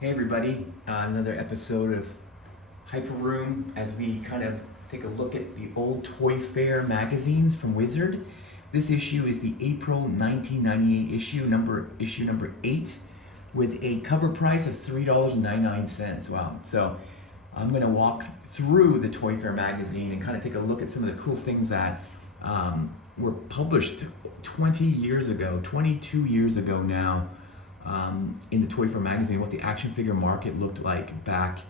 Hey everybody, another episode of Hyper Room as we kind of take a look at the old ToyFare magazines from Wizard. This issue is the April 1998 issue number 8 with a cover price of $3.99. Wow. So I'm going to walk through the ToyFare magazine and kind of take a look at some of the cool things that were published 20 years ago, 22 years ago now, in the ToyFare magazine, what the action figure market looked like back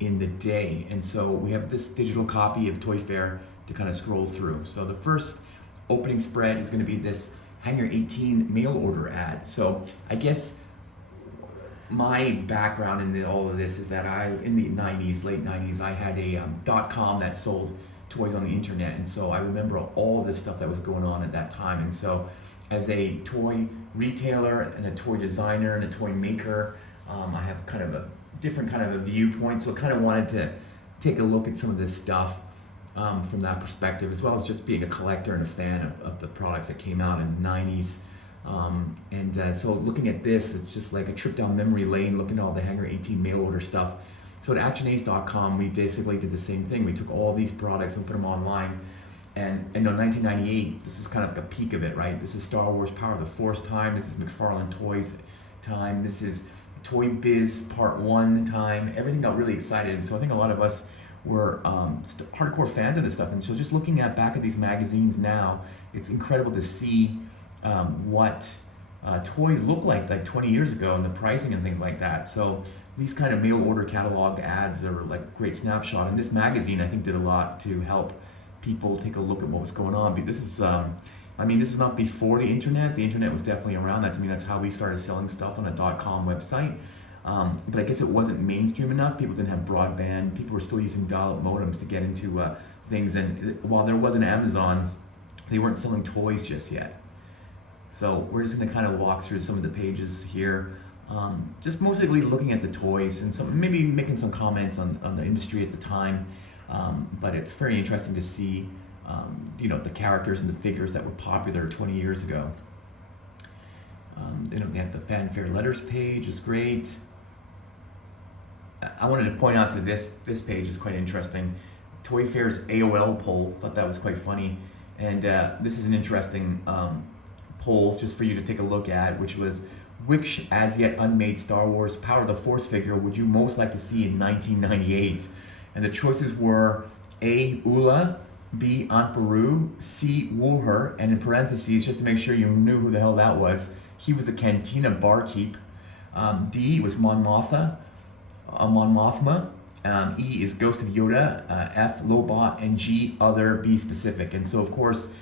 in the day. And so we have this digital copy of ToyFare to kind of scroll through. So the first opening spread is going to be this Hangar 18 mail order ad. So I guess my background in all of this is that in the 90s, late 90s, I had a .com that sold toys on the internet. And so I remember all this stuff that was going on at that time. And so as a toy retailer and a toy designer and a toy maker, I have kind of a different kind of a viewpoint. So I kind of wanted to take a look at some of this stuff from that perspective, as well as just being a collector and a fan of the products that came out in the 90s. So looking at this, it's just like a trip down memory lane, looking at all the Hangar 18 mail order stuff. So at ActionAce.com, we basically did the same thing. We took all these products and put them online. And in 1998, this is kind of the peak of it, right? This is Star Wars Power of the Force time. This is McFarlane Toys time. This is Toy Biz Part 1 time. Everything got really excited. And so I think a lot of us were hardcore fans of this stuff. And so just looking back at these magazines now, it's incredible to see what toys look like 20 years ago and the pricing and things like that. So these kind of mail order catalog ads are like a great snapshot. And this magazine, I think, did a lot to help people take a look at what was going on. But this is, this is not before the internet. The internet was definitely around. That's how we started selling stuff on a .com website. But I guess it wasn't mainstream enough. People didn't have broadband. People were still using dial-up modems to get into things. And while there was an Amazon, they weren't selling toys just yet. So we're just going to kind of walk through some of the pages here. Just mostly looking at the toys and maybe making some comments on the industry at the time. But it's very interesting to see, the characters and the figures that were popular 20 years ago. They have the fanfare letters page is great. I wanted to point out to this page is quite interesting. ToyFare's AOL poll, thought that was quite funny. And this is an interesting poll just for you to take a look at, which was, which as yet unmade Star Wars Power of the Force figure would you most like to see in 1998? And the choices were A. Ula, B. Aunt Beru, C. Wooher, and in parentheses, just to make sure you knew who the hell that was, he was the Cantina barkeep. D was Mon Mothma. E is Ghost of Yoda. F. Lobot, and G. Other, B. Specific. And so, of course,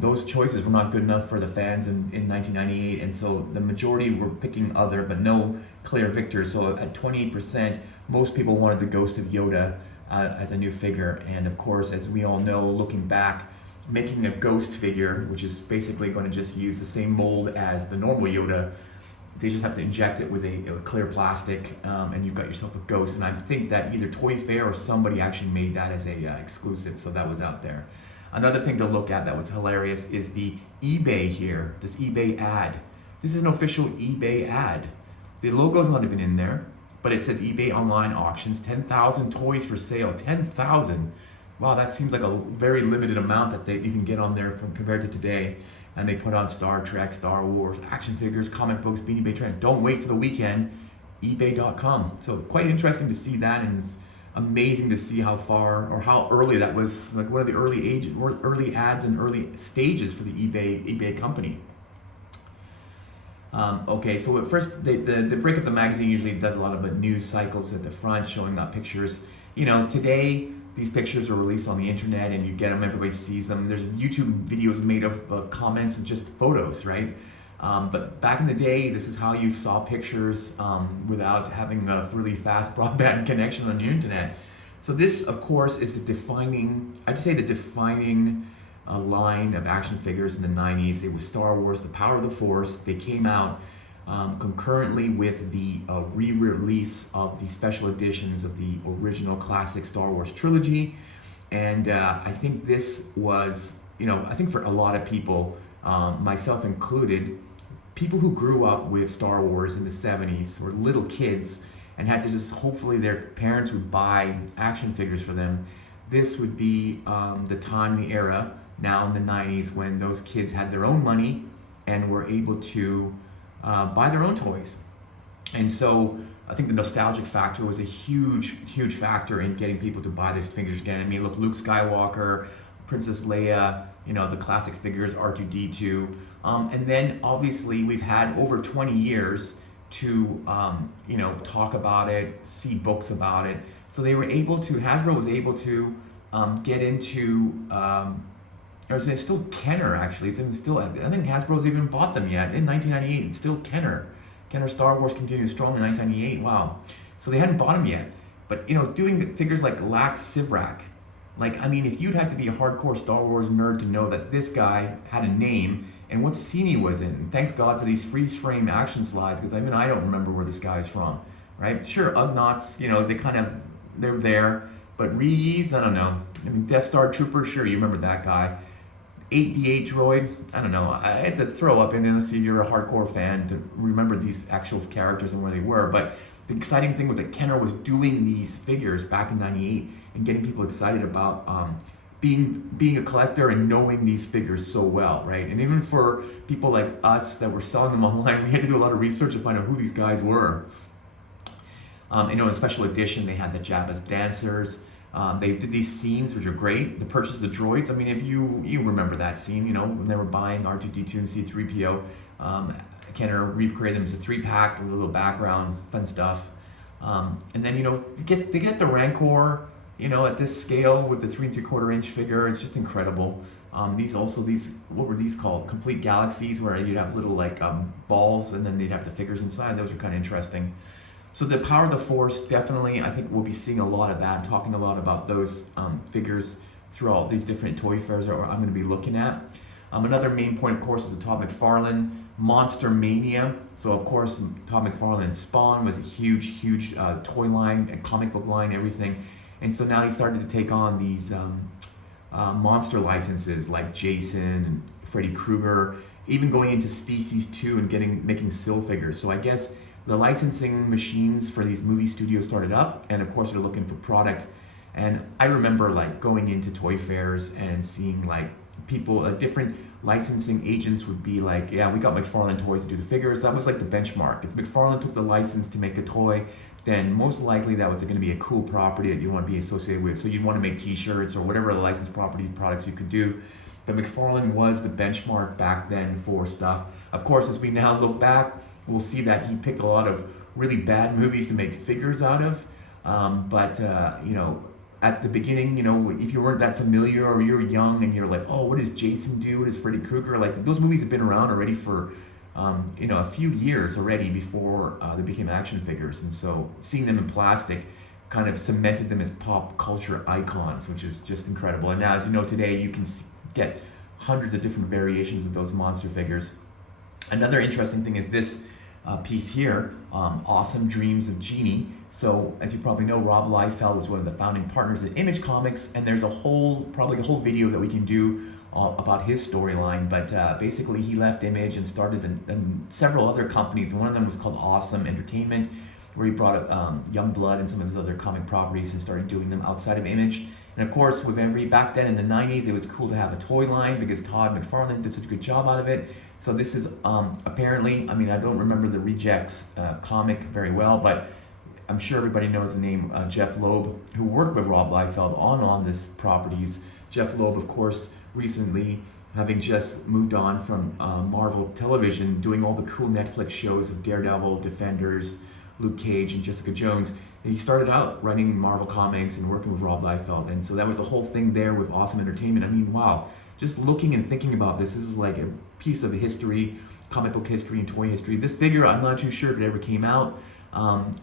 those choices were not good enough for the fans in 1998, and so the majority were picking Other, but no clear victors. So at 28%, most people wanted the Ghost of Yoda as a new figure. And of course, as we all know, looking back, making a Ghost figure, which is basically going to just use the same mold as the normal Yoda, they just have to inject it with a clear plastic, and you've got yourself a Ghost. And I think that either ToyFare or somebody actually made that as a exclusive, so that was out there. Another thing to look at that was hilarious is the eBay here, this eBay ad. This is an official eBay ad. The logo's not even in there, but it says eBay online auctions, 10,000 toys for sale, 10,000. Wow, that seems like a very limited amount that you can get on there compared to today. And they put on Star Trek, Star Wars, action figures, comic books, Beanie Baby trend. Don't wait for the weekend, ebay.com. So quite interesting to see that, and it's amazing to see how far or how early that was, like one of the early ads and early stages for the eBay company. Okay, so at first, the break of the magazine usually does a lot of news cycles at the front, showing that pictures. Today, these pictures are released on the internet and you get them, everybody sees them. There's YouTube videos made of comments and just photos, right? But back in the day, this is how you saw pictures without having a really fast broadband connection on the internet. So this, of course, is the defining line of action figures in the 90s. It was Star Wars, The Power of the Force. They came out concurrently with the re-release of the special editions of the original classic Star Wars trilogy. And I think this was, I think for a lot of people, myself included, people who grew up with Star Wars in the 70s, or little kids, and had to just, hopefully their parents would buy action figures for them, this would be the time, the era, now in the 90s, when those kids had their own money and were able to buy their own toys. And so I think the nostalgic factor was a huge factor in getting people to buy these figures again. I mean, look, Luke Skywalker, Princess Leia, you know, the classic figures, R2-D2. And then obviously we've had over 20 years to, you know, talk about it, see books about it. So they were able to, Hasbro was able to get into, or it's still Kenner actually. It's even still, I think Hasbro's even bought them yet in 1998. It's still Kenner. Kenner Star Wars continued strong in 1998. Wow. So they hadn't bought them yet. But, you know, doing figures like Lax Sivrak, like, I mean, if you'd have to be a hardcore Star Wars nerd to know that this guy had a name and what scene he was in. And thanks God for these freeze frame action slides, because I don't remember where this guy's from, right? Sure, Ugnaughts, you know, they're there. But Rees, I don't know. I mean, Death Star Trooper, sure, you remember that guy. 8D8 droid, I don't know. It's a throw up, and unless you're a hardcore fan to remember these actual characters and where they were. But the exciting thing was that Kenner was doing these figures back in '98 and getting people excited about being a collector and knowing these figures so well, right? And even for people like us that were selling them online, we had to do a lot of research to find out who these guys were. You know, in special edition, they had the Jabba's dancers. They did these scenes, which are great. The purchase of the droids. I mean, if you remember that scene, you know, when they were buying R2-D2 and C-3PO, Kenner recreated them as a 3-pack with a little background, fun stuff. And then, you know, to get the Rancor, you know, at this scale with the 3 3/4 inch figure, it's just incredible. These, what were these called? Complete Galaxies, where you'd have little like balls, and then they'd have the figures inside. Those are kind of interesting. So the Power of the Force, definitely, I think we'll be seeing a lot of that, talking a lot about those figures throughout these different toy fairs that I'm going to be looking at. Another main point, of course, is the Todd McFarlane Monster Mania. So, of course, Todd McFarlane Spawn was a huge toy line, and comic book line, everything. And so now he started to take on these monster licenses like Jason and Freddy Krueger, even going into Species 2 and making Sill figures. So I guess the licensing machines for these movie studios started up, and of course they're looking for product. And I remember like going into toy fairs and seeing like people, different licensing agents would be like, yeah, we got McFarlane Toys to do the figures. That was like the benchmark. If McFarlane took the license to make a toy, then most likely that was going to be a cool property that you want to be associated with. So you'd want to make t-shirts or whatever licensed property products you could do. But McFarlane was the benchmark back then for stuff. Of course, as we now look back, we'll see that he picked a lot of really bad movies to make figures out of. You know, at the beginning, you know, if you weren't that familiar or you're young and you're like, oh, what does Jason do? What does Freddy Krueger? Like, those movies have been around already for, you know, a few years already before they became action figures. And so seeing them in plastic kind of cemented them as pop culture icons, which is just incredible. And now, as you know, today you can get hundreds of different variations of those monster figures. Another interesting thing is this piece here, Awesome Dreams of Genie. So as you probably know, Rob Liefeld was one of the founding partners at Image Comics, and there's probably a whole video that we can do about his storyline. But basically he left Image and started several other companies, and one of them was called Awesome Entertainment, where he brought up Young Blood and some of his other comic properties and started doing them outside of Image. And of course, back then in the 90s, it was cool to have a toy line because Todd McFarlane did such a good job out of it. So this is apparently, I mean, I don't remember the Rejects comic very well, but I'm sure everybody knows the name Jeff Loeb, who worked with Rob Liefeld on this properties. Jeff Loeb, of course, recently having just moved on from Marvel Television, doing all the cool Netflix shows of Daredevil, Defenders, Luke Cage, and Jessica Jones. And he started out writing Marvel Comics and working with Rob Liefeld. And so that was a whole thing there with Awesome Entertainment. I mean, wow, just looking and thinking about this is like a piece of history, comic book history and toy history. This figure, I'm not too sure if it ever came out.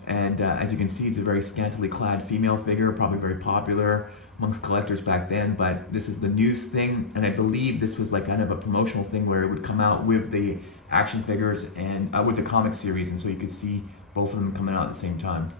As you can see, it's a very scantily clad female figure, probably very popular amongst collectors back then, but this is the news thing, and I believe this was like kind of a promotional thing where it would come out with the action figures and with the comic series, and so you could see both of them coming out at the same time.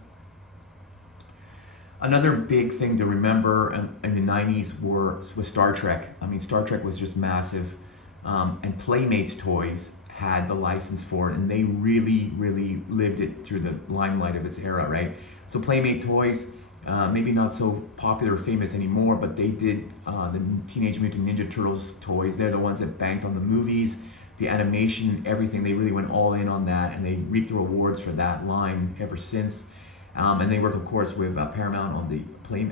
Another big thing to remember in the 90s was Star Trek. I mean, Star Trek was just massive, and Playmates Toys had the license for it, and they really, really lived it through the limelight of its era, right? So Playmate Toys, maybe not so popular or famous anymore, but they did the Teenage Mutant Ninja Turtles toys. They're the ones that banked on the movies, the animation, everything. They really went all in on that, and they reaped the rewards for that line ever since. And they worked, of course, with Paramount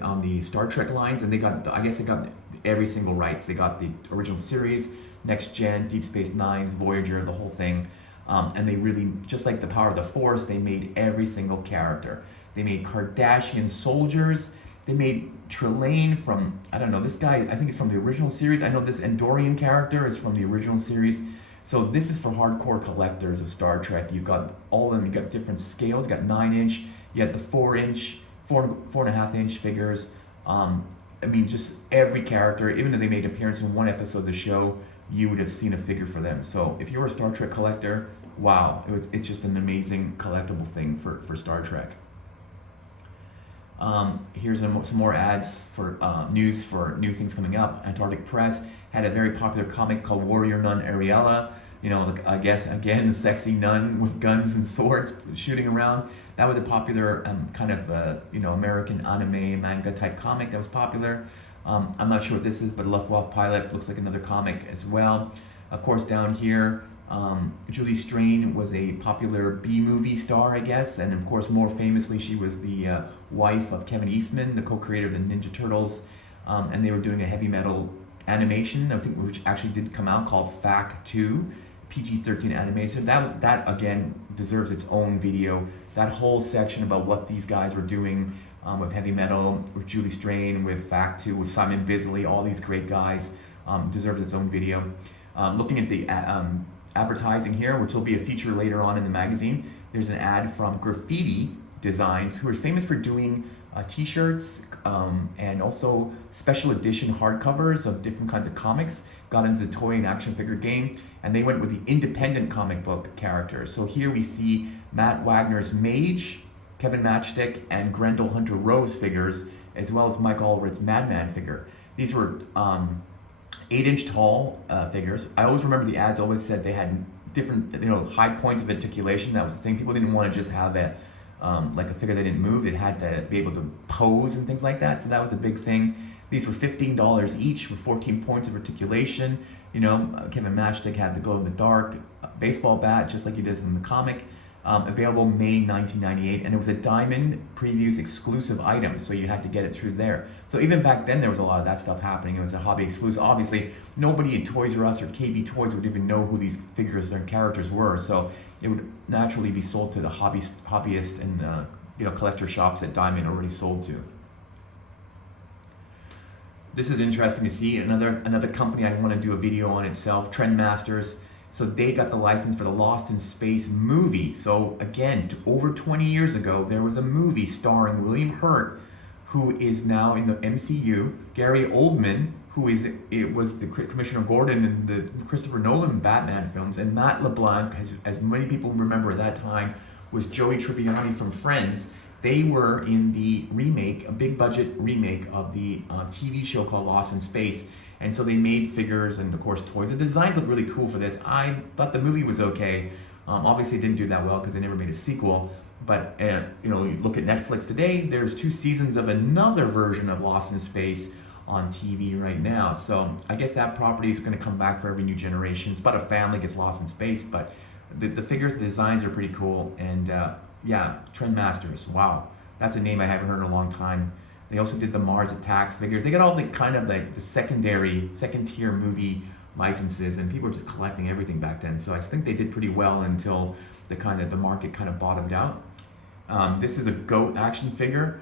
on the Star Trek lines, and they got, I guess, they got every single rights. They got the original series, Next Gen, Deep Space Nine, Voyager, the whole thing. And they really, just like the Power of the Force, they made every single character. They made Kardashian soldiers. They made Trelane from, I don't know, this guy, I think it's from the original series. I know this Andorian character is from the original series. So this is for hardcore collectors of Star Trek. You've got all of them, you've got different scales. You've got 9-inch, you got the 4-inch, 4.5-inch figures. I mean, just every character, even if they made an appearance in one episode of the show, you would have seen a figure for them. So if you're a Star Trek collector, wow, it's just an amazing collectible thing for Star Trek. Here's some more ads for news for new things coming up. Antarctic Press had a very popular comic called Warrior Nun Ariella. You know, I guess, again, a sexy nun with guns and swords shooting around. That was a popular kind of, American anime manga type comic that was popular. I'm not sure what this is, but Luftwaffe Pilot looks like another comic as well. Of course, down here, Julie Strain was a popular B-movie star, I guess, and of course, more famously, she was the wife of Kevin Eastman, the co-creator of the Ninja Turtles, and they were doing a heavy metal animation, I think, which actually did come out, called FAC 2, PG-13 animation. That again deserves its own video. That whole section about what these guys were doing with heavy metal, with Julie Strain, with FAC 2, with Simon Bisley, all these great guys, deserves its own video. Looking at the advertising here, which will be a feature later on in the magazine, there's an ad from Graphitti Designs, who are famous for doing t-shirts and also special edition hardcovers of different kinds of comics. Got into the toy and action figure game, and they went with the independent comic book characters. So here we see Matt Wagner's Mage, Kevin Matchstick, and Grendel Hunter Rose figures, as well as Mike Allred's Madman figure. These were 8-inch tall figures. I always remember the ads always said they had different, high points of articulation. That was the thing. People didn't want to just have a like a figure that didn't move. It had to be able to pose and things like that. So that was a big thing. These were $15 each for 14 points of articulation. Kevin Matchstick had the glow-in-the-dark baseball bat, just like he does in the comic. Available May 1998, and it was a Diamond Previews exclusive item, so you had to get it through there. So even back then, there was a lot of that stuff happening. It was a hobby exclusive. Obviously, nobody in Toys R Us or KB Toys would even know who these figures and characters were, so it would naturally be sold to the hobbyist and collector shops that Diamond already sold to. This is interesting to see. Another company I want to do a video on itself, Trendmasters. So they got the license for the Lost in Space movie. So again, over 20 years ago, there was a movie starring William Hurt, who is now in the MCU, Gary Oldman, who was the Commissioner Gordon in the Christopher Nolan Batman films, and Matt LeBlanc, as many people remember at that time, was Joey Tribbiani from Friends. They were in the remake, a big budget remake of the TV show called Lost in Space. And so they made figures and, of course, toys. The designs look really cool for this. I thought the movie was okay. Obviously, it didn't do that well because they never made a sequel. But, you look at Netflix today, there's 2 seasons of another version of Lost in Space on TV right now. So I guess that property is going to come back for every new generation. It's about a family gets lost in space. But the figures, the designs are pretty cool. And, yeah, Trendmasters. Wow. That's a name I haven't heard in a long time. They also did the Mars Attacks figures. They got all the kind of like the second tier movie licenses, and people were just collecting everything back then. So I think they did pretty well until the market kind of bottomed out. This is a goat action figure.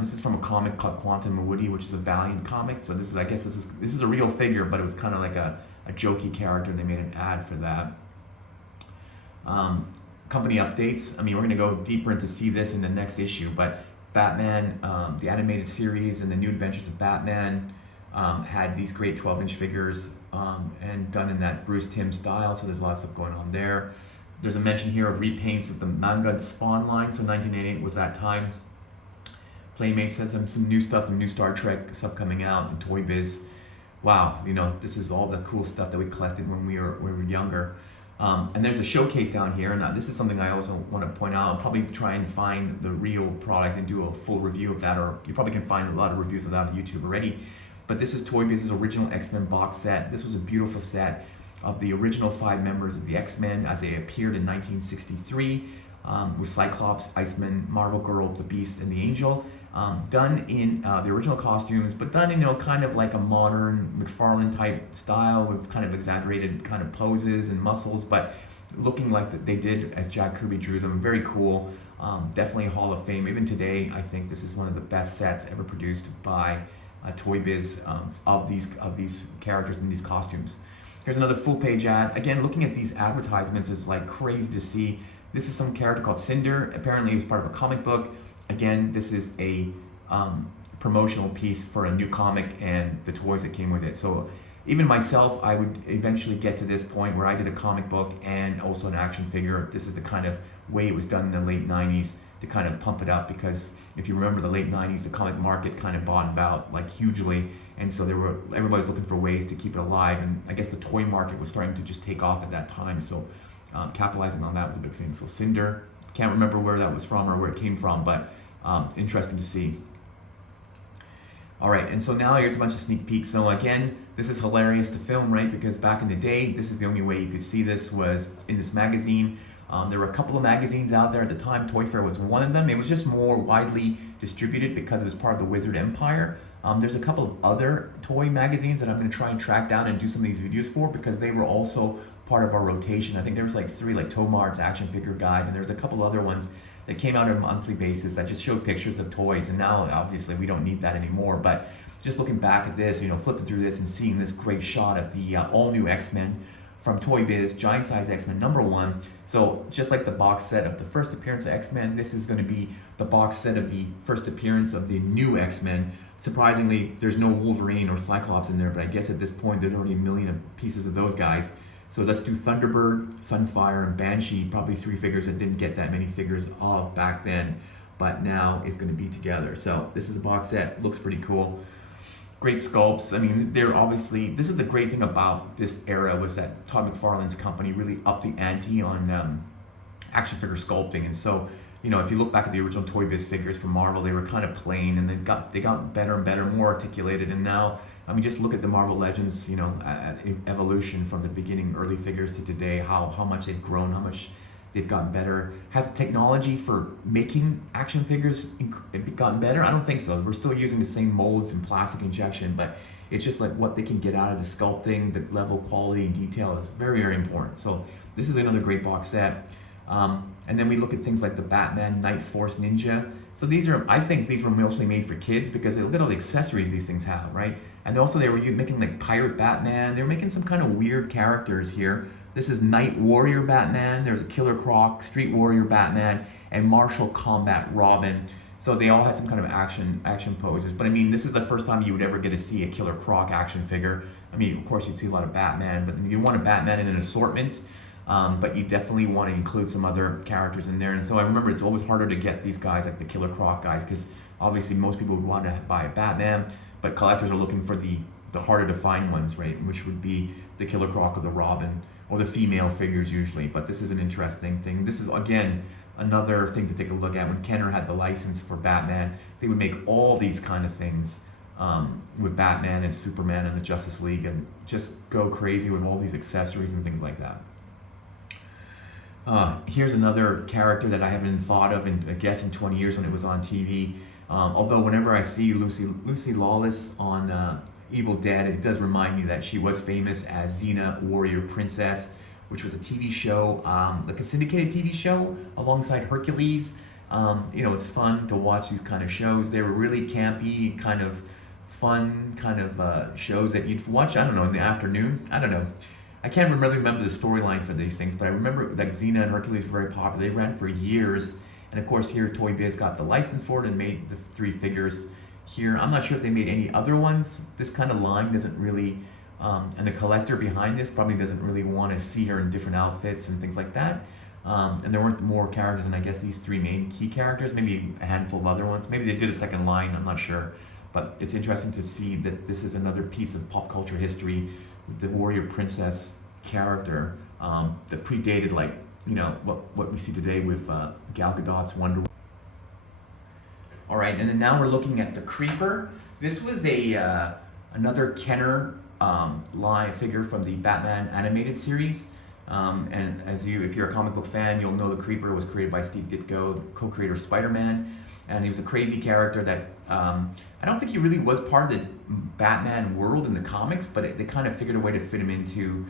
This is from a comic called Quantum and Woody, which is a Valiant comic. So this is a real figure, but it was kind of like a jokey character. They made an ad for that. Company updates. I mean, we're going to go deeper into see this in the next issue, but Batman, the animated series and the New Adventures of Batman had these great 12-inch figures and done in that Bruce Timm style, so there's lots of going on there. There's a mention here of repaints of the manga Spawn line, so 1988 was that time. Playmates has some new stuff, the new Star Trek stuff coming out, and Toy Biz. Wow, this is all the cool stuff that we collected when we were younger. And there's a showcase down here, and this is something I also want to point out. I'll probably try and find the real product and do a full review of that, or you probably can find a lot of reviews of that on YouTube already. But this is Toy Biz's original X-Men box set. This was a beautiful set of the original 5 members of the X-Men as they appeared in 1963, with Cyclops, Iceman, Marvel Girl, the Beast, and the Angel. Done in the original costumes, but done in, kind of like a modern McFarlane type style with kind of exaggerated kind of poses and muscles, but looking like they did as Jack Kirby drew them. Very cool. Definitely Hall of Fame. Even today, I think this is one of the best sets ever produced by Toy Biz of these characters in these costumes. Here's another full page ad. Again, looking at these advertisements is like crazy to see. This is some character called Cinder. Apparently, it was part of a comic book. Again, this is a promotional piece for a new comic and the toys that came with it. So even myself, I would eventually get to this point where I did a comic book and also an action figure. This is the kind of way it was done in the late 90s to kind of pump it up, because if you remember the late 90s, the comic market kind of bottomed out like hugely. And so everybody's looking for ways to keep it alive. And I guess the toy market was starting to just take off at that time. So capitalizing on that was a big thing. So Cinder, can't remember where that was from or where it came from, but interesting to see. All right, and so now here's a bunch of sneak peeks. So again, this is hilarious to film, right? Because back in the day, this is the only way you could see this was in this magazine. There were a couple of magazines out there at the time. ToyFare was one of them. It was just more widely distributed because it was part of the Wizard Empire. There's a couple of other toy magazines that I'm going to try and track down and do some of these videos for, because they were also part of our rotation. I think there was like 3, like Tomart's Action Figure Guide, and there was a couple other ones that came out on a monthly basis that just showed pictures of toys. And now obviously we don't need that anymore, but just looking back at this, flipping through this and seeing this great shot at the all new X-Men from Toy Biz, Giant Size X-Men #1. So just like the box set of the first appearance of X-Men, this is going to be the box set of the first appearance of the new X-Men. Surprisingly, there's no Wolverine or Cyclops in there, but I guess at this point there's already a million pieces of those guys. So let's do Thunderbird, Sunfire, and Banshee, probably 3 figures that didn't get that many figures of back then, but now it's going to be together. So this is a box set, looks pretty cool. Great sculpts. I mean, they're obviously, this is the great thing about this era, was that Todd McFarlane's company really upped the ante on action figure sculpting. And so, if you look back at the original Toy Biz figures from Marvel, they were kind of plain, and they got better and better, more articulated. And now, I mean, just look at the Marvel Legends, evolution from the beginning, early figures to today, how much they've grown, how much they've gotten better. Has the technology for making action figures gotten better? I don't think so. We're still using the same molds and plastic injection, but it's just like what they can get out of the sculpting, the level of quality and detail is very, very important. So this is another great box set. And then we look at things like the Batman Night Force Ninja. So I think these were mostly made for kids, because they look at all the accessories these things have, right? And also they were making like Pirate Batman. They were making some kind of weird characters here. This is Night Warrior Batman. There's a Killer Croc, Street Warrior Batman, and Martial Combat Robin. So they all had some kind of action poses. But I mean, this is the first time you would ever get to see a Killer Croc action figure. I mean, of course you'd see a lot of Batman, but you want a Batman in an assortment. But you definitely want to include some other characters in there. And so I remember it's always harder to get these guys, like the Killer Croc guys, because obviously most people would want to buy a Batman, but collectors are looking for the harder to find ones, right? Which would be the Killer Croc or the Robin, or the female figures usually. But this is an interesting thing. This is, again, another thing to take a look at. When Kenner had the license for Batman, they would make all these kind of things with Batman and Superman and the Justice League, and just go crazy with all these accessories and things like that. Here's another character that I haven't thought of in 20 years when it was on TV. Although whenever I see Lucy Lawless on Evil Dead, it does remind me that she was famous as Xena, Warrior Princess, which was a TV show, like a syndicated TV show alongside Hercules. It's fun to watch these kind of shows. They were really campy, kind of fun, shows that you'd watch, I don't know, in the afternoon. I don't know. I can't really remember the storyline for these things, but I remember like Xena and Hercules were very popular. They ran for years, and of course here Toy Biz got the license for it and made the 3 figures here. I'm not sure if they made any other ones. This kind of line doesn't really, and the collector behind this probably doesn't really want to see her in different outfits and things like that. And there weren't more characters than I guess these 3 main key characters, maybe a handful of other ones. Maybe they did a second line, I'm not sure. But it's interesting to see that this is another piece of pop culture history, the Warrior Princess character that predated, like, you know, what we see today with Gal Gadot's Wonder Woman. All right, and then now we're looking at the Creeper. This was a another Kenner line figure from the Batman animated series. And if you're a comic book fan, you'll know the Creeper was created by Steve Ditko, the co-creator of Spider-Man, and he was a crazy character that I don't think he really was part of the Batman world in the comics, but they kind of figured a way to fit him into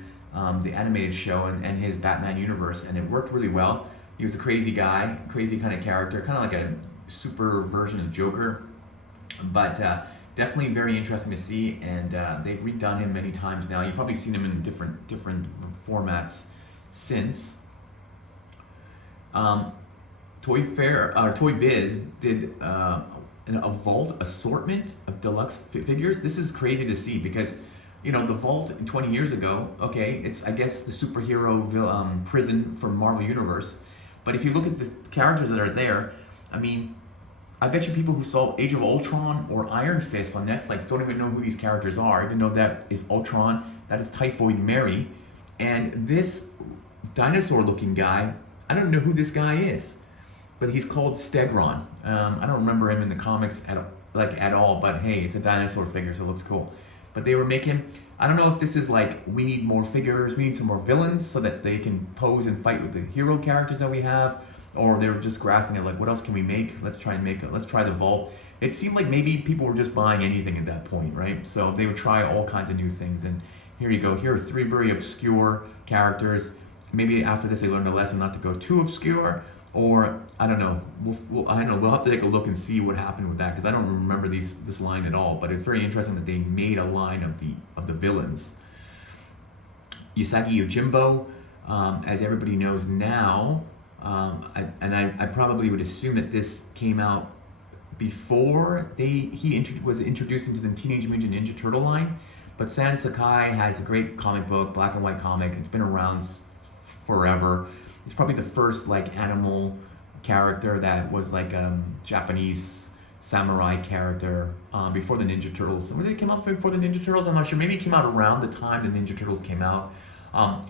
the animated show and his Batman universe, and it worked really well. He was a crazy guy, crazy kind of character, kind of like a super version of Joker, but definitely very interesting to see, and they've redone him many times now. You've probably seen him in different formats since. ToyFare, Toy Biz did a vault assortment of deluxe figures. This is crazy to see because, you know, the vault 20 years ago, okay, it's, I guess, the superhero prison from Marvel Universe. But if you look at the characters that are there, I mean, I bet you people who saw Age of Ultron or Iron Fist on Netflix don't even know who these characters are, even though that is Ultron, that is Typhoid Mary. And this dinosaur-looking guy, I don't know who this guy is, but he's called Stegron. I don't remember him in the comics at all, but hey, it's a dinosaur figure, so it looks cool. But they were making, I don't know if this is like, we need more figures, we need some more villains so that they can pose and fight with the hero characters that we have, or they were just grasping at like, what else can we make? Let's try the vault. It seemed like maybe people were just buying anything at that point, right? So they would try all kinds of new things, and here you go. Here are 3 very obscure characters. Maybe after this they learned a lesson not to go too obscure, or I don't know. We'll have to take a look and see what happened with that, because I don't remember this line at all. But it's very interesting that they made a line of the villains. Usagi Yojimbo, as everybody knows now, I probably would assume that this came out before he was introduced into the Teenage Mutant Ninja Turtle line. But San Sakai has a great comic book, black and white comic. It's been around forever. It's probably the first like animal character that was like a Japanese samurai character before the Ninja Turtles. When did it come out before the Ninja Turtles? I'm not sure. Maybe it came out around the time the Ninja Turtles came out.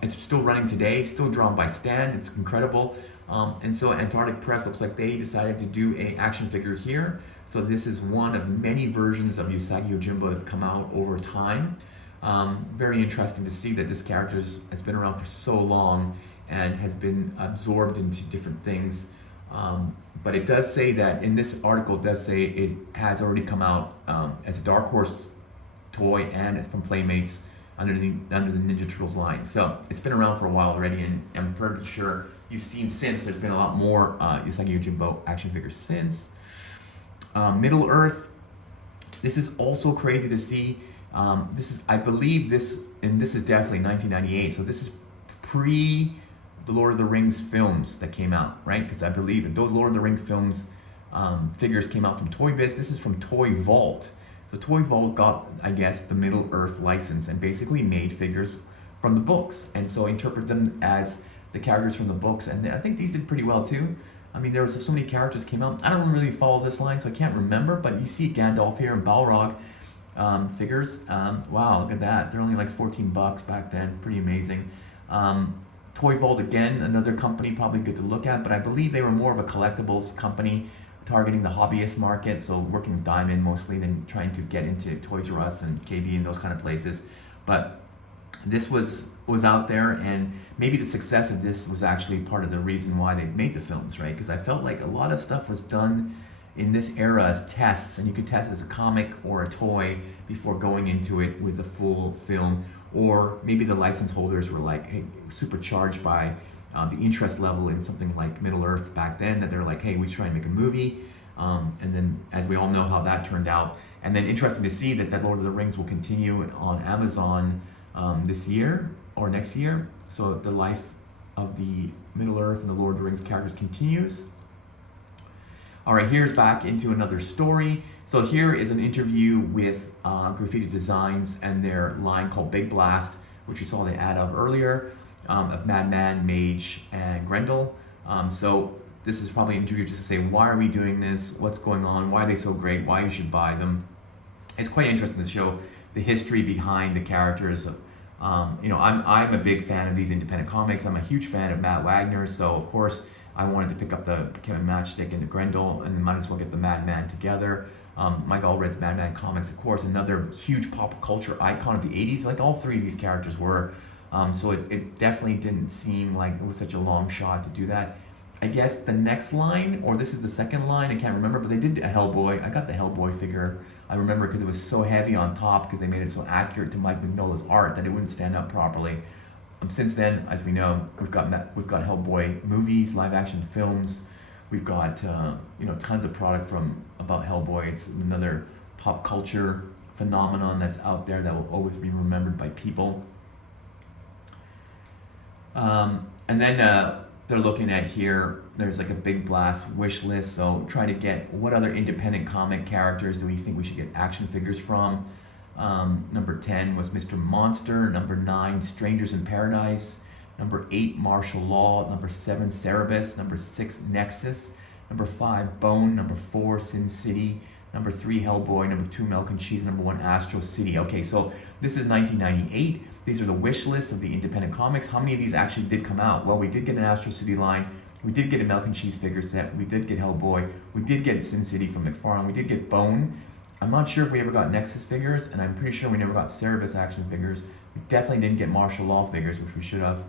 It's still running today, still drawn by Stan. It's incredible. And so Antarctic Press looks like they decided to do an action figure here. So this is one of many versions of Usagi Yojimbo that have come out over time. Very interesting to see that this character has been around for so long and has been absorbed into different things. But it does say that, in this article, it does say it has already come out as a Dark Horse toy and from Playmates under the Ninja Turtles line. So it's been around for a while already, and I'm pretty sure you've seen since. There's been a lot more Usagi Yojimbo action figures since. Middle Earth, this is also crazy to see. I believe this is definitely 1998, so this is pre the Lord of the Rings films that came out, right? Because I believe that those Lord of the Rings films figures came out from Toy Biz. This is from Toy Vault. So Toy Vault got, I guess, the Middle Earth license and basically made figures from the books, and so interpret them as the characters from the books. And I think these did pretty well too. I mean, there was so many characters came out. I don't really follow this line, so I can't remember, but you see Gandalf here and Balrog figures. Wow, look at that. They're only like $14 back then. Pretty amazing. Toy Vault, again, another company probably good to look at, but I believe they were more of a collectibles company targeting the hobbyist market, so working with Diamond mostly, than trying to get into Toys R Us and KB and those kind of places. But this was out there, and maybe the success of this was actually part of the reason why they made the films, right? Because I felt like a lot of stuff was done in this era as tests, and you could test it as a comic or a toy before going into it with a full film. Or maybe the license holders were like, hey, supercharged by the interest level in something like Middle Earth back then, that they're like, hey, we try and make a movie. And then, as we all know how that turned out. And then interesting to see that Lord of the Rings will continue on Amazon this year or next year. So the life of the Middle Earth and the Lord of the Rings characters continues. All right, here's back into another story. So here is an interview with Graphitti Designs and their line called Big Blast, which we saw the ad of earlier, of Madman, Mage, and Grendel. So this is probably an interview just to say, why are we doing this? What's going on? Why are they so great? Why you should buy them? It's quite interesting to show the history behind the characters I'm a big fan of these independent comics. I'm a huge fan of Matt Wagner, so of course I wanted to pick up the Kevin Matchstick and the Grendel, and then might as well get the Madman together. Mike Allred's Madman comics, of course, another huge pop culture icon of the 80s. Like all three of these characters were. So it definitely didn't seem like it was such a long shot to do that. I guess the next line, or this is the second line, I can't remember, but they did a Hellboy. I got the Hellboy figure. I remember because it was so heavy on top because they made it so accurate to Mike Mignola's art that it wouldn't stand up properly. Since then, as we know, we've got Hellboy movies, live action films. We've got tons of product about Hellboy. It's another pop culture phenomenon that's out there that will always be remembered by people. And then they're looking at here, there's like a big blast wish list. So try to get what other independent comic characters do we think we should get action figures from. Number 10 was Mr. Monster. Number 9, Strangers in Paradise. Number 8, Martial Law. Number 7, Cerebus. Number 6, Nexus. Number 5, Bone. Number 4, Sin City. Number 3, Hellboy. Number 2, Milk and Cheese. Number 1, Astro City. Okay, so this is 1998. These are the wish lists of the independent comics. How many of these actually did come out? Well, we did get an Astro City line. We did get a Milk and Cheese figure set. We did get Hellboy. We did get Sin City from McFarlane. We did get Bone. I'm not sure if we ever got Nexus figures, and I'm pretty sure we never got Cerebus action figures. We definitely didn't get Martial Law figures, which we should have.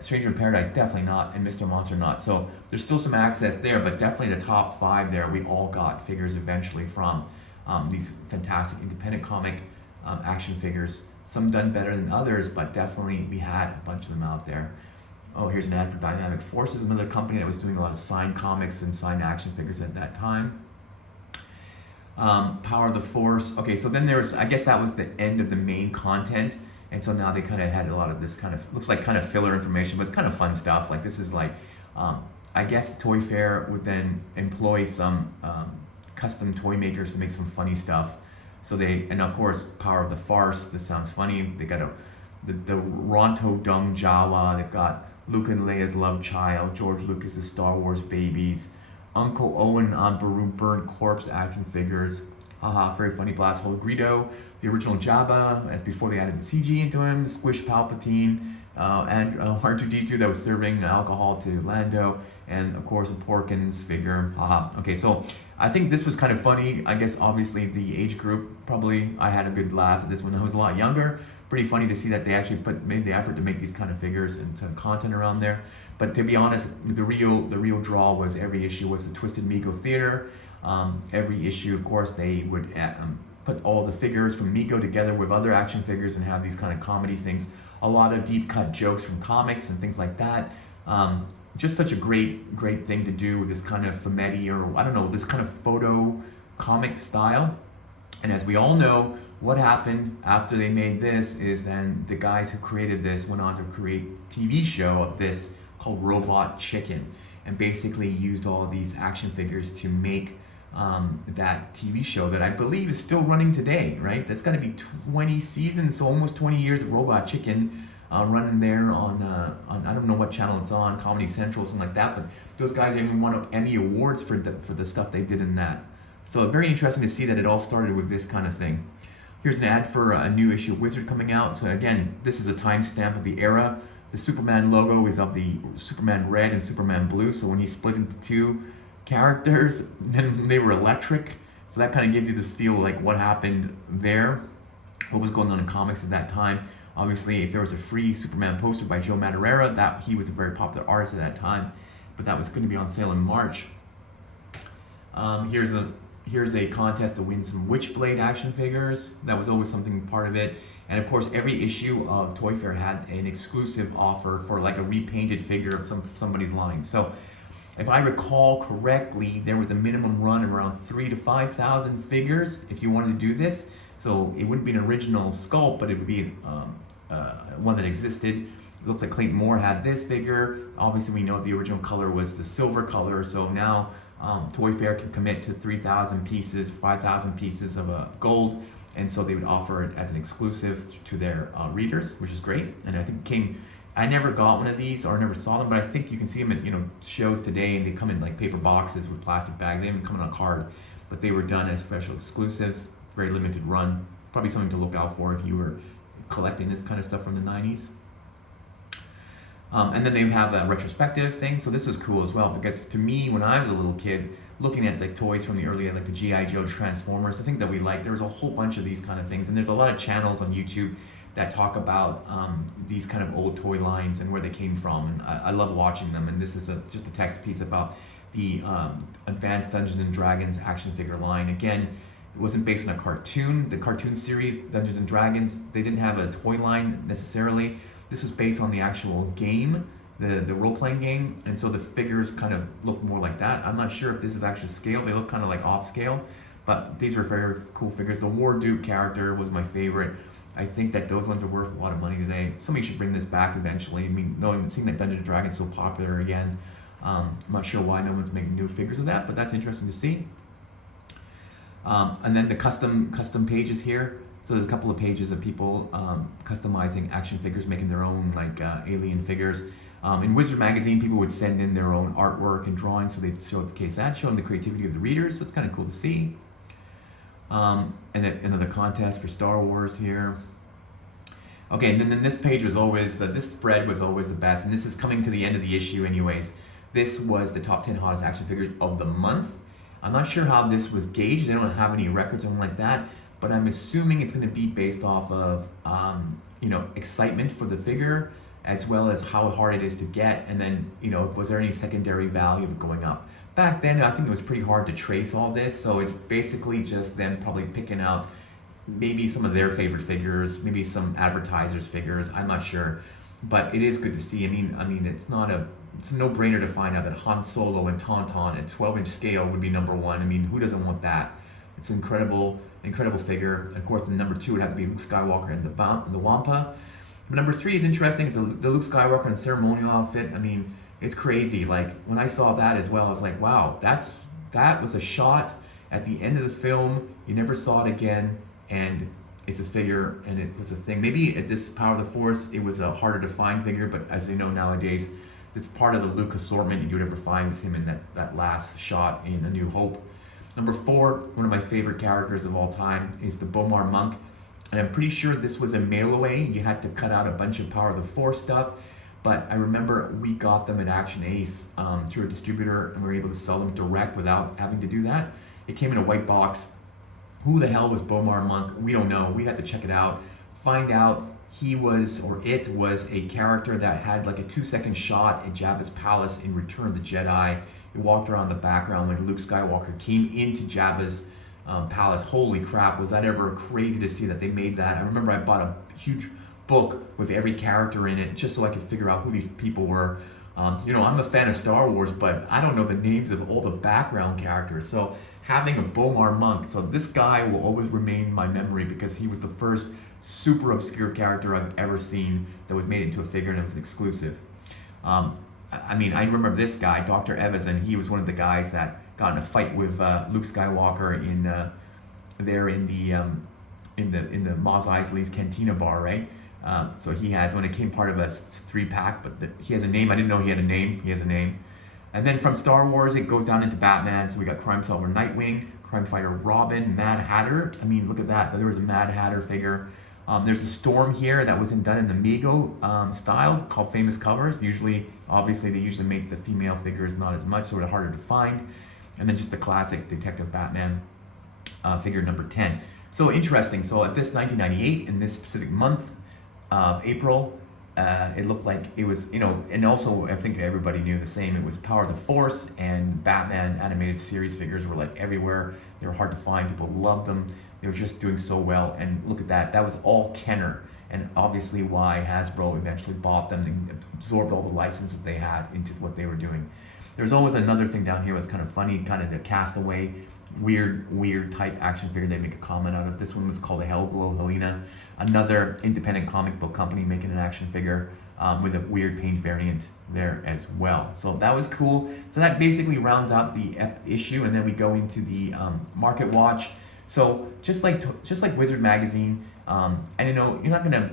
Stranger in Paradise, definitely not, and Mr. Monster not. So there's still some access there, but definitely the top 5 there, we all got figures eventually from these fantastic independent comic action figures. Some done better than others, but definitely we had a bunch of them out there. Oh, here's an ad for Dynamic Forces, another company that was doing a lot of signed comics and signed action figures at that time. Power of the Force. Okay, so then I guess that was the end of the main content, and so now they kind of had a lot of this kind of, looks like kind of filler information, but it's kind of fun stuff. Like this is like, I guess ToyFare would then employ some custom toy makers to make some funny stuff. So and of course, Power of the Farce, this sounds funny. They got the Ronto Dung Jawa, they've got Luke and Leia's Love Child, George Lucas's Star Wars Babies, Uncle Owen on Baru Burnt Corpse action figures. Haha, very funny. Blast Hole Greedo, the original Jabba, as before they added the CG into him, Squish Palpatine, and R2D2 that was serving alcohol to Lando, and of course a Porkins figure. Haha. Okay, so I think this was kind of funny. I guess obviously the age group, probably I had a good laugh at this when I was a lot younger. Pretty funny to see that they actually made the effort to make these kind of figures and some content around there. But to be honest, the real draw was every issue was the Twisted Mego Theater. Every issue, of course, they would put all the figures from Mego together with other action figures and have these kind of comedy things. A lot of deep cut jokes from comics and things like that. Just such a great thing to do with this kind of fumetti, or I don't know, this kind of photo comic style. And as we all know, what happened after they made this is then the guys who created this went on to create a TV show of this called Robot Chicken, and basically used all of these action figures to make that TV show that I believe is still running today, right? That's got to be 20 seasons, so almost 20 years of Robot Chicken running there on I don't know what channel it's on, Comedy Central, something like that. But those guys even won Emmy awards for the stuff they did in that. So very interesting to see that it all started with this kind of thing. Here's an ad for a new issue of Wizard coming out. So again, this is a timestamp of the era. The Superman logo is of the Superman red and Superman blue. So when he split into two characters, then they were electric. So that kind of gives you this feel like what happened there, what was going on in comics at that time. Obviously, if there was a free Superman poster by Joe Madureira, that he was a very popular artist at that time, but that was going to be on sale in March. Here's a contest to win some Witchblade action figures. That was always something part of it. And of course, every issue of ToyFare had an exclusive offer for like a repainted figure of somebody's line. So if I recall correctly, there was a minimum run of around 3,000 to 5,000 figures if you wanted to do this. So it wouldn't be an original sculpt, but it would be one that existed. It looks like Clayton Moore had this figure. Obviously, we know the original color was the silver color. So now ToyFare can commit to 3,000 pieces, 5,000 pieces of gold. And so they would offer it as an exclusive to their readers, which is great. And I think I never got one of these or never saw them, but I think you can see them at shows today, and they come in like paper boxes with plastic bags. They even come on a card, but they were done as special exclusives, very limited run. Probably something to look out for if you were collecting this kind of stuff from the 90s. And then they have a retrospective thing, so this is cool as well, because to me, when I was a little kid, looking at like toys from the early, like the G.I. Joe, Transformers, the thing that we liked, there was a whole bunch of these kind of things, and there's a lot of channels on YouTube that talk about these kind of old toy lines and where they came from, and I love watching them. And this is just a text piece about the Advanced Dungeons and Dragons action figure line. Again, it wasn't based on a cartoon. The cartoon series, Dungeons and Dragons, they didn't have a toy line necessarily. This was based on the actual game, the role-playing game, and so the figures kind of look more like that. I'm not sure if this is actually scale. They look kind of like off scale, but these were very cool figures. The War Duke character was my favorite. I think that those ones are worth a lot of money today. Somebody should bring this back eventually. I mean, knowing, seeing that Dungeons and Dragons is so popular again, I'm not sure why no one's making new figures of that, but that's interesting to see. And then the custom pages here. So there's a couple of pages of people customizing action figures, making their own like alien figures. In Wizard magazine, people would send in their own artwork and drawings, so they'd show the case that, showing the creativity of the readers. So it's kind of cool to see. And then another contest for Star Wars here. Okay, and then this page was always this spread was always the best, and this is coming to the end of the issue, anyways. This was the top 10 hottest action figures of the month. I'm not sure how this was gauged. They don't have any records or anything like that, but I'm assuming it's going to be based off of excitement for the figure, as well as how hard it is to get, and then was there any secondary value of it going up. Back then, I think it was pretty hard to trace all this, so it's basically just them probably picking out maybe some of their favorite figures, maybe some advertisers' figures. I'm not sure, but it is good to see. I mean, it's a no-brainer to find out that Han Solo and Tauntaun at 12-inch scale would be number one. I mean, who doesn't want that? It's an incredible figure. And of course, the number two would have to be Luke Skywalker and the Wampa. But number three is interesting. It's the Luke Skywalker in ceremonial outfit. I mean, it's crazy. Like when I saw that as well, I was like, wow, that was a shot at the end of the film. You never saw it again, and it's a figure, and it was a thing. Maybe at this Power of the Force, it was a harder to find figure, but as they know nowadays, it's part of the Luke assortment. You would ever find was him in that last shot in A New Hope. Number four, one of my favorite characters of all time, is the Bomar Monk. And I'm pretty sure this was a mail away. You had to cut out a bunch of Power of the Force stuff. But I remember we got them at Action Ace through a distributor, and we were able to sell them direct without having to do that. It came in a white box. Who the hell was Bomar Monk? We don't know. We had to check it out, find out it was a character that had like a 2-second shot at Jabba's palace in Return of the Jedi. It walked around the background when Luke Skywalker came into Jabba's palace. Holy crap, was that ever crazy to see that they made that. I remember I bought a huge book with every character in it just so I could figure out who these people were. I'm a fan of Star Wars, but I don't know the names of all the background characters. So having a Bomar Monk, so this guy will always remain in my memory because he was the first super obscure character I've ever seen that was made into a figure, and it was an exclusive. I remember this guy, Dr. Evans, and he was one of the guys that got in a fight with Luke Skywalker in the Mos Eisley's Cantina bar, right? So he has, when it came part of a 3-pack, but he has a name. I didn't know he had a name. He has a name. And then from Star Wars, it goes down into Batman. So we got Crime Solver Nightwing, Crime Fighter Robin, Mad Hatter. I mean, look at that. There was a Mad Hatter figure. There's a Storm here that was done in the Mego style called Famous Covers. Obviously, they usually make the female figures not as much, so it's harder to find. And then just the classic Detective Batman figure number 10. So interesting. So at this 1998, in this specific month of April, it looked like it was, and also I think everybody knew the same. It was Power of the Force and Batman animated series figures were like everywhere. They were hard to find. People loved them. They were just doing so well. And look at that. That was all Kenner. And obviously why Hasbro eventually bought them and absorbed all the licenses they had into what they were doing. There's always another thing down here that's kind of funny, kind of the Castaway, weird type action figure they make a comment out of. This one was called the Hellglow Helena, another independent comic book company making an action figure with a weird paint variant there as well. So that was cool. So that basically rounds out the issue, and then we go into the Market Watch. So just like Wizard magazine, and you're not gonna.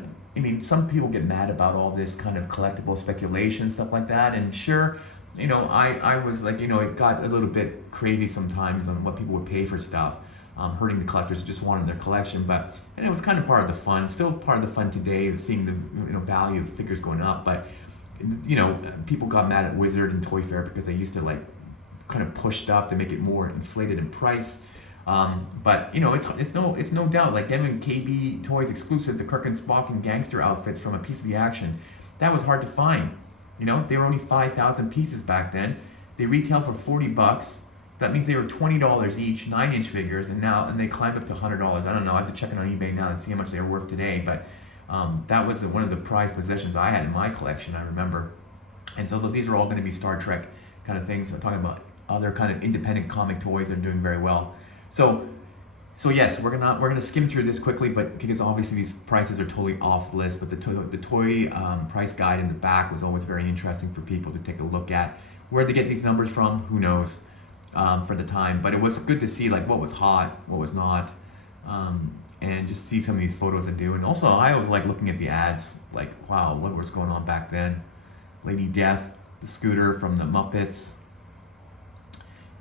Some people get mad about all this kind of collectible speculation stuff like that, and sure. I was like, it got a little bit crazy sometimes on what people would pay for stuff. hurting the collectors who just wanted their collection. But and it was kind of part of the fun, still part of the fun today of seeing the value of figures going up. But people got mad at Wizard and ToyFare because they used to like kind of push stuff to make it more inflated in price. But it's no doubt like them and KB Toys exclusive, the Kirk and Spock and gangster outfits from A Piece of the Action, that was hard to find. They were only 5,000 pieces back then. They retailed for $40. That means they were $20 each, 9-inch figures, and they climbed up to $100. I don't know. I have to check it on eBay now and see how much they were worth today. But that was one of the prized possessions I had in my collection, I remember. And so these are all going to be Star Trek kind of things. I'm talking about other kind of independent comic toys that are doing very well. So yes, we're gonna skim through this quickly, but because obviously these prices are totally off list. But the toy price guide in the back was always very interesting for people to take a look at. Where they get these numbers from, who knows, for the time. But it was good to see like what was hot, what was not, and just see some of these photos I do. And also I always like looking at the ads, like wow, what was going on back then. Lady Death, the scooter from the Muppets.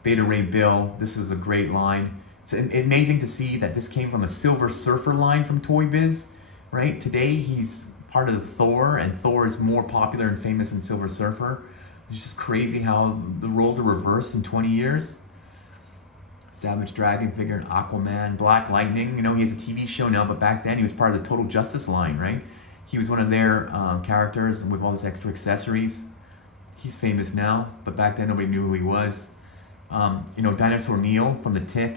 Beta Ray Bill, this is a great line. It's amazing to see that this came from a Silver Surfer line from Toy Biz, right? Today he's part of Thor, and Thor is more popular and famous than Silver Surfer. It's just crazy how the roles are reversed in 20 years. Savage Dragon figure, and Aquaman, Black Lightning. He has a TV show now, but back then he was part of the Total Justice line, right? He was one of their characters with all this extra accessories. He's famous now, but back then nobody knew who he was. Dinosaur Neil from The Tick.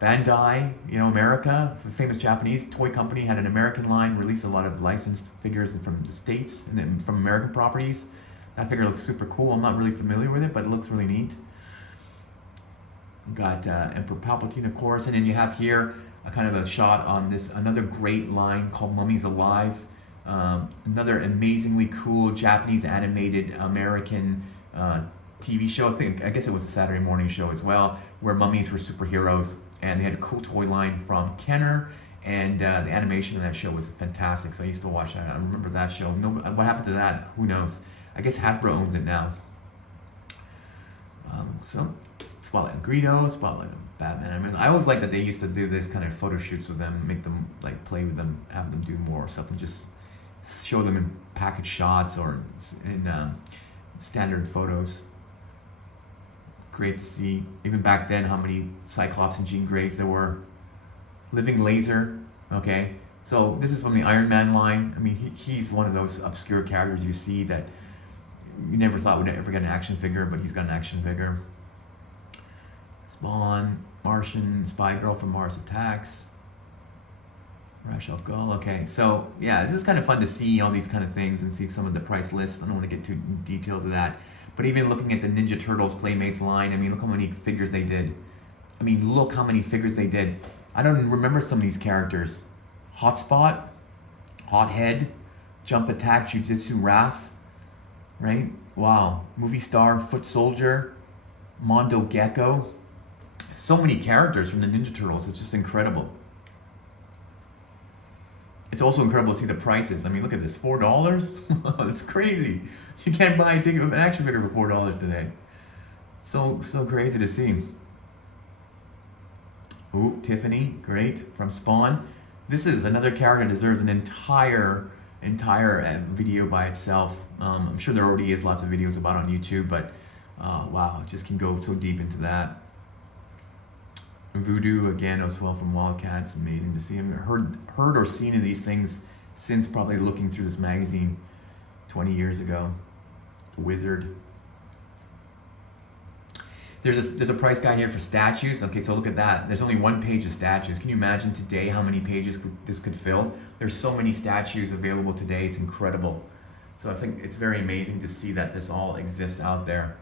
Bandai, America, a famous Japanese toy company, had an American line, released a lot of licensed figures from the States and then from American properties. That figure looks super cool. I'm not really familiar with it, but it looks really neat. Got Emperor Palpatine, of course, and then you have here a kind of a shot on this, another great line called Mummies Alive. Another amazingly cool Japanese animated American TV show. I guess it was a Saturday morning show as well, where mummies were superheroes, and they had a cool toy line from Kenner, and the animation in that show was fantastic. So I used to watch that. I remember that show. What happened to that? Who knows? I guess Hasbro owns it now. So Spotlight Greedo, Spotlight Batman. I always like that they used to do this kind of photo shoots with them, make them like play with them, have them do more stuff, and just show them in package shots or in standard photos. Great to see, even back then, how many Cyclops and Jean Greys there were. Living Laser, okay? So this is from the Iron Man line. He's one of those obscure characters you see that you never thought would ever get an action figure, but he's got an action figure. Spawn, Martian, Spy Girl from Mars Attacks. Ra's al Ghul, okay. So yeah, this is kind of fun to see all these kind of things and see some of the price lists. I don't want to get too detailed to that. But even looking at the Ninja Turtles Playmates line, look how many figures they did. Look how many figures they did. I don't remember some of these characters. Hotspot, Hothead, Jump Attack, Jujutsu Wrath, right? Wow. Movie Star, Foot Soldier, Mondo Gecko. So many characters from the Ninja Turtles. It's just incredible. It's also incredible to see the prices. Look at this, $4? That's crazy. You can't buy a ticket of an action figure for $4 today. So crazy to see. Ooh, Tiffany, great, from Spawn. This is another character that deserves an entire video by itself. I'm sure there already is lots of videos about it on YouTube, but wow, just can go so deep into that. Voodoo, again, as well, from Wildcats. Amazing to see him. Heard or seen of these things since probably looking through this magazine 20 years ago. The Wizard. There's a price guide here for statues. Okay, so look at that. There's only one page of statues. Can you imagine today how many pages this could fill? There's so many statues available today. It's incredible. So I think it's very amazing to see that this all exists out there.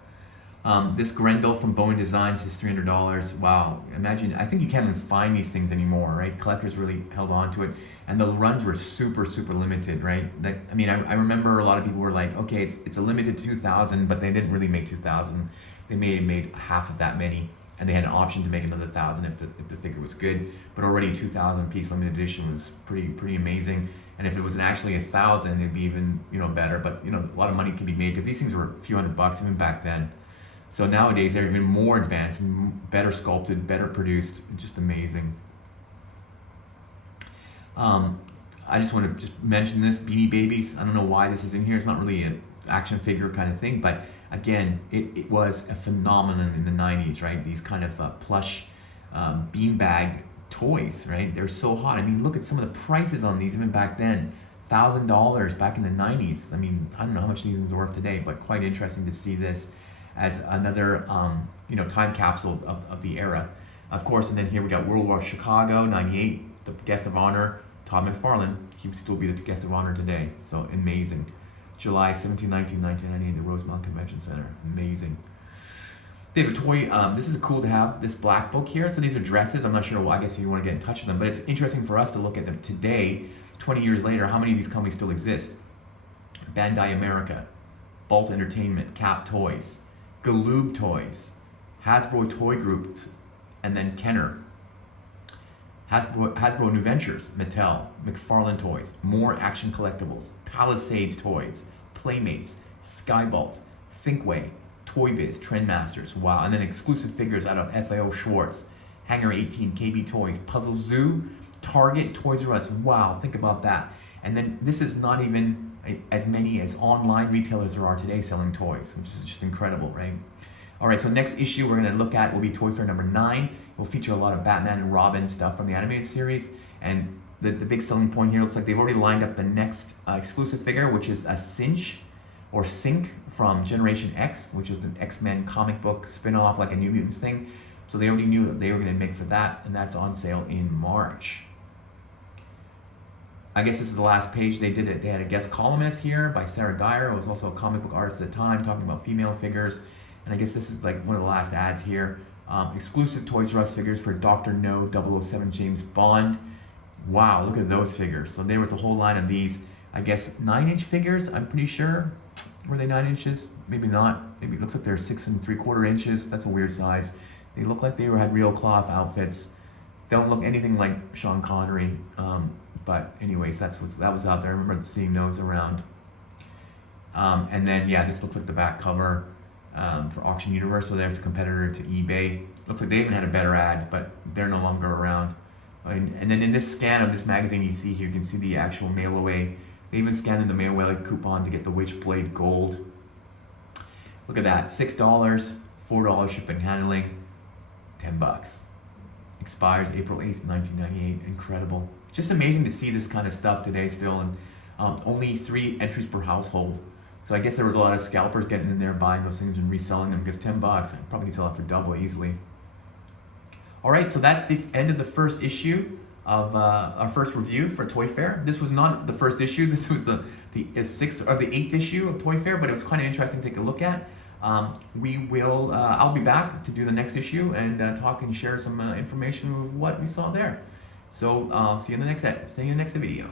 This Grendel from Bowen Designs is $300. Wow, imagine, I think you can't even find these things anymore, right? Collectors really held on to it, and the runs were super limited, right? I remember a lot of people were like, okay, it's a limited 2,000, but they didn't really make 2,000. They made half of that many, and they had an option to make another 1,000 if the figure was good. But already 2,000 piece limited edition was pretty amazing. And if it was actually 1,000, it'd be even better. But a lot of money can be made because these things were a few $100 even back then. So nowadays they're even more advanced and better sculpted, better produced, just amazing. I just want to just mention this, Beanie Babies. I don't know why this is in here. It's not really an action figure kind of thing, but again, it was a phenomenon in the 90s, right? These kind of plush beanbag toys, right? They're so hot. I mean, look at some of the prices on these even back then. $1,000 back in the 90s. I mean, I don't know how much these things are worth today, but quite interesting to see this as another time capsule of the era. Of course, and then here we got World War Chicago, 98, the guest of honor, Todd McFarlane. He would still be the guest of honor today. So amazing. July 17, 1998, the Rosemont Convention Center. Amazing. They have a toy. This is cool to have this black book here. So these are dresses. I'm not sure why. I guess if you want to get in touch with them, but it's interesting for us to look at them today, 20 years later. How many of these companies still exist? Bandai America, Bolt Entertainment, Cap Toys, Galoob Toys, Hasbro Toy Group, and then Kenner. Hasbro New Ventures, Mattel, McFarlane Toys, More Action Collectibles, Palisades Toys, Playmates, Skybolt, Thinkway, Toy Biz, Trendmasters, wow, and then exclusive figures out of FAO Schwartz, Hangar 18, KB Toys, Puzzle Zoo, Target, Toys R Us, wow, think about that. And then this is not even as many as online retailers there are today selling toys, which is just incredible, right? All right, so next issue we're going to look at will be ToyFare number 9. It will feature a lot of Batman and Robin stuff from the animated series. And the big selling point here looks like they've already lined up the next exclusive figure, which is a Cinch or Sync from Generation X, which is an X-Men comic book spin-off, like a New Mutants thing. So they already knew that they were going to make for that, and that's on sale in March. I guess this is the last page. They did it. They had a guest columnist here by Sarah Dyer, who was also a comic book artist at the time, talking about female figures. And I guess this is like one of the last ads here. Exclusive Toys R Us figures for Dr. No 007 James Bond. Wow, look at those figures. So there was a whole line of these, I guess 9-inch figures, I'm pretty sure. Were they 9 inches? Maybe not. Maybe it looks like they're 6 3/4 inches. That's a weird size. They look like they had real cloth outfits. Don't look anything like Sean Connery. But anyways, that was out there. I remember seeing those around. And then yeah, this looks like the back cover for Auction Universe. So they're the competitor to eBay. Looks like they even had a better ad, but they're no longer around. And then in this scan of this magazine you see here, you can see the actual mail away. They even scanned in the mail away coupon to get the Witchblade Gold. Look at that, $6, $4 shipping handling, $10. Expires April 8th, 1998. Incredible. Just amazing to see this kind of stuff today still, and only 3 entries per household. So I guess there was a lot of scalpers getting in there buying those things and reselling them, because $10, I probably can sell it for double easily. All right, so that's the end of the first issue of our first review for ToyFare. This was not the first issue. This was the 6th or the 8th issue of ToyFare, but it was kind of interesting to take a look at. I'll be back to do the next issue and talk and share some information of what we saw there. So see you in the next video.